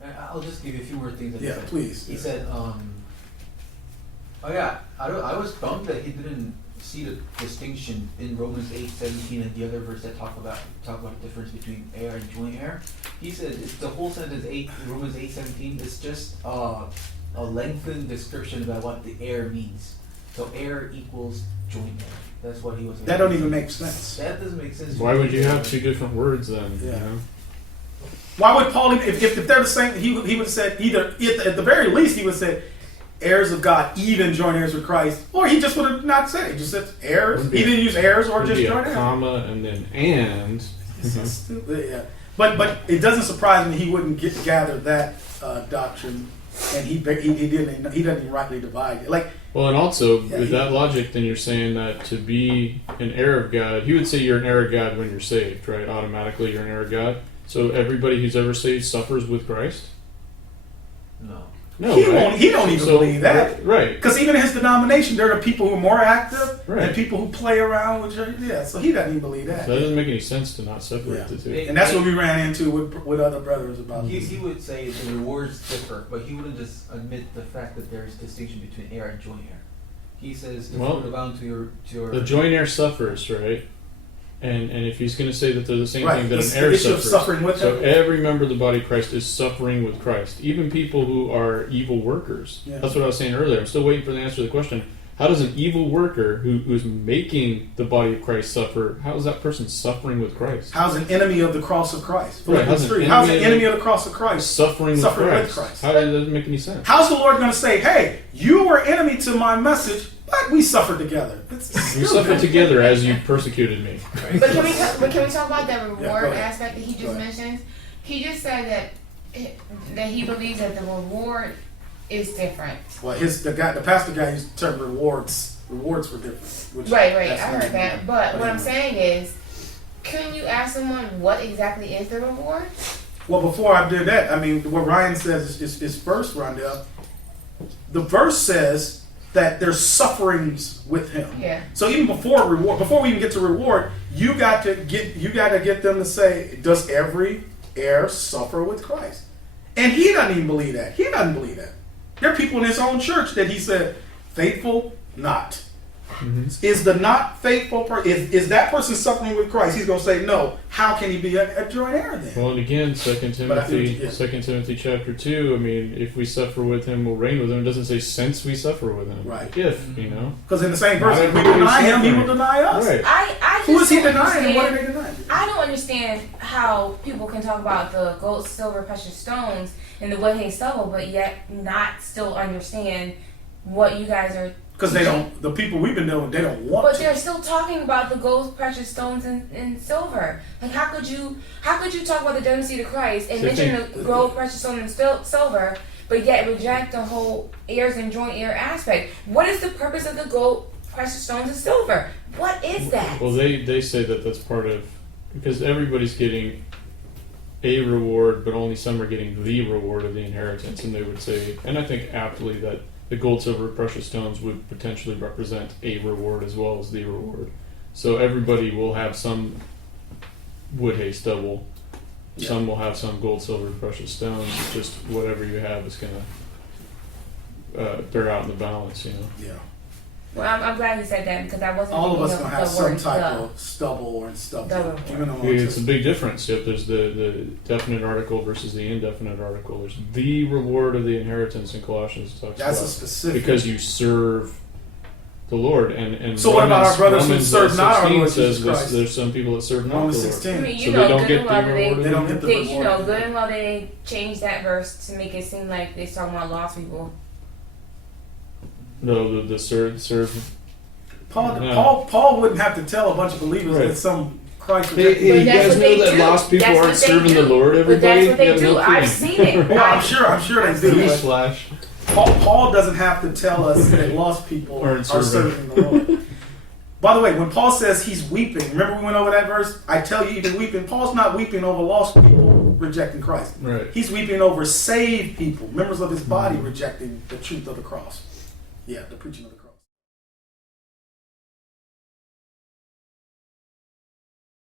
I'll just give you a few more things that he said. Please. He said, I was bummed that he didn't see the distinction in Romans 8:17 and the other verse that talk about the difference between heir and joint heir. He said it's the whole sentence Romans 8:17 is just a lengthened description about what the heir means. So heir equals joint heir. That's what he was. That don't even make sense. That doesn't make sense. Why would you have two different words then? Yeah. You know? Why would Paul, if they're the same, he would have said either, at the very least, he would have said, heirs of God, even joint heirs with Christ, or he just would have not said it. He just said heirs. He didn't use heirs or just joint heirs. Comma and then and. So stupid, yeah. But it doesn't surprise me he wouldn't gather that doctrine, and he doesn't rightly divide it. Well, and also with that logic, then you're saying that to be an heir of God, he would say you're an heir of God when you're saved, right? Automatically, you're an heir of God. So everybody who's ever saved suffers with Christ? No, he don't even believe that, right? Because even in his denomination, there are people who are more active right. and people who play around with church. Yeah, so he doesn't even believe that. So that doesn't make any sense to not separate the two. And that's what we ran into with other brothers about. He would say the rewards differ, but he wouldn't just admit the fact that there is distinction between heir and joint heir. He says if you're bound to your the joint heir suffers, right? And if he's going to say that they're the same thing, that an the heir issue suffers. Of suffering with so him. every member of the body of Christ is suffering with Christ. Even people who are evil workers. Yeah. That's what I was saying earlier. I'm still waiting for the answer to the question. How does an evil worker who's making the body of Christ suffer, how is that person suffering with Christ? How's an enemy of the cross of Christ? Right. How's an enemy of the cross of Christ suffering with Christ? How does that make any sense? How's the Lord going to say, hey, you were enemy to my message, but we suffered together? We suffered together as you persecuted me. But can we talk about that reward aspect that he just mentioned? He just said that he believes that the reward is different. Well, the pastor guy used the term rewards. Rewards were different. Right. I heard that. But what I'm saying is, can you ask someone what exactly is the reward? Well, before I did that, I mean, what Ryan says is first, Rondell. The verse says that there's sufferings with him. Yeah. So even before we even get to reward, you got to get them to say, does every heir suffer with Christ? And he doesn't even believe that. He doesn't believe that. There are people in his own church that he said, faithful, not. Mm-hmm. Is the not faithful person, is that person suffering with Christ? He's going to say no. How can he be a joint heir then? Well, and again, 2 Timothy chapter 2, I mean, if we suffer with him, we'll reign with him. It doesn't say since we suffer with him. Right. If, you know. Because in the same verse, if we deny him, he will deny us. Right. Who is he denying and what are they denying? I don't understand how people can talk about the gold, silver, precious stones and the wood-hay stubble, but yet not still understand what you guys are. Because they don't. The people we've been doing, they don't want. But to. they're still talking about the gold, precious stones, and silver. Like, how could you talk about the judgment seat of Christ and mention the gold, precious stone, and silver, but yet reject the whole heirs and joint heir aspect? What is the purpose of the gold, precious stones, and silver? What is that? Well, they say that that's part of, because everybody's getting a reward, but only some are getting the reward of the inheritance, and they would say, and I think aptly, that the gold, silver, precious stones would potentially represent a reward as well as the reward. So everybody will have some wood, hay, stubble. Yeah. Some will have some gold, silver, precious stones. Just whatever you have is going to bear out in the balance, you know. Yeah. Well, I'm glad you said that because I wasn't. All of us gonna have some type of stubble or stubble. It's a big difference. Yep, there's the definite article versus the indefinite article. There's the reward of the inheritance in Colossians. That's a specific because you serve the Lord. And so what about our brothers who serve not our Lord says Jesus Christ? There's some people that serve not the Lord. 16. I mean, so they don't get the reward. They don't get the reward. You know, good and well they changed that verse to make it seem like they're talking about lost people. No, the serve. Paul wouldn't have to tell a bunch of believers that some Christ. Hey, you guys know that lost people aren't serving the Lord. Everybody, but that's what they do. I've seen it. Well, I'm sure they do. Newsflash. Paul doesn't have to tell us that lost people are serving the Lord. By the way, when Paul says he's weeping, remember we went over that verse? I tell you, even weeping. Paul's not weeping over lost people rejecting Christ. Right. He's weeping over saved people, members of his body rejecting the truth of the cross. Yeah, the preaching of the cross.